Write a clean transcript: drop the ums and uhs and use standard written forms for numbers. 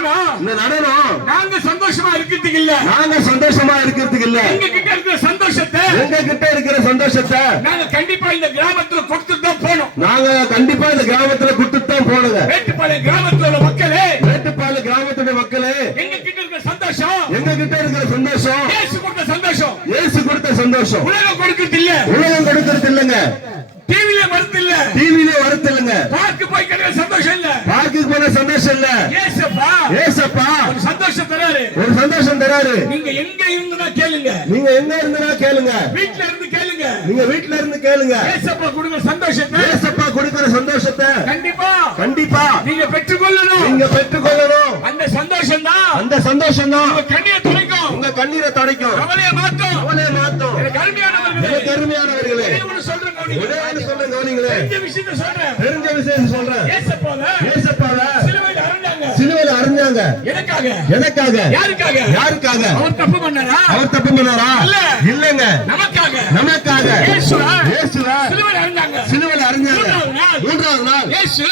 நடனம் நாங்க சந்தோஷமா இருக்கிறதுக்கு இல்ல. நாங்க சந்தோஷமா இருக்கிறதுக்கு இல்ல. எங்க கிட்ட இருக்கிற சந்தோஷத்தை நாங்க கண்டிப்பா இந்த கிராமத்துல கொடுத்துட்டு தான் போனோம். நாங்க கண்டிப்பா இந்த கிராமத்துல கொடுத்துட்டு தான் போனோங்க. மேட்டுப்பாளையம் கிராமத்துல உள்ள மக்களே, மேட்டுப்பாளையம் கிராமத்துடைய மக்களே, எங்க கிட்ட இருக்கிற சந்தோஷம், இயேசு கொடுத்த சந்தோஷம், இயேசு கொடுத்த சந்தோஷம் உலகம் கொடுக்கிறது இல்ல. உலகம் கொடுக்கிறது இல்லங்க. டிவில வருது இல்ல. டிவில வருது இல்லங்க. பார்க்கு போய் கிடைக்கிற சந்தோஷம் இல்ல. பார்க்குக்கு போன சந்தோஷம் இல்ல. இயேசுப்பா, இயேசுப்பா ஒரு சந்தோஷம் தராரு. ஒரு சந்தோஷம் தராரு. நீங்க எங்க இருந்துனா கேளுங்க. நீங்க எங்க இருந்துனா கேளுங்க. வீட்ல இருந்து கேளுங்க. நீங்க வீட்ல இருந்து கேளுங்க. இயேசுப்பா கொடுக்கிற சந்தோஷத்தை, இயேசுப்பா கொடுக்கிற சந்தோஷத்தை கண்டிப்பா கண்டிப்பா நீங்க பெற்றுக்கொள்ளணும். நீங்க பெற்றுக்கொள்ளணும். அந்த சந்தோஷம் தான், அந்த சந்தோஷம் தான் உங்க கண்ணீரை துடைக்கும், உங்க கண்ணீரை துடைக்கும், கவலையை மாற்றும், கவலையை மாற்றும். எனக்கு அருமையானவர்களே, எனக்கு அருமையானவர்களே, ஒன்னு சொல்றேன் கவனிங்க. சொல்றேன் கவனிங்களே. தெரிஞ்ச விஷயத்தை சொல்றேன். தெரிஞ்ச விஷயம் சொல்றேன். இயேசுப்பாவை சிலுவையில அறைஞ்சாங்க. சிலுவையில அறைஞ்சாங்க. எனக்காக. எனக்காக. யாருக்காக? யாருக்காக? அவர் தப்பு பண்ணாரா? அவர் தப்பு பண்ணாரா? இல்ல. இல்லங்க. நமக்காக. நமக்காக. இயேசுவை இயேசுவை சிலுவையில அறைஞ்சாங்க. சிலுவையில அறைஞ்சாங்க. மூன்றாவது நாள் இயேசு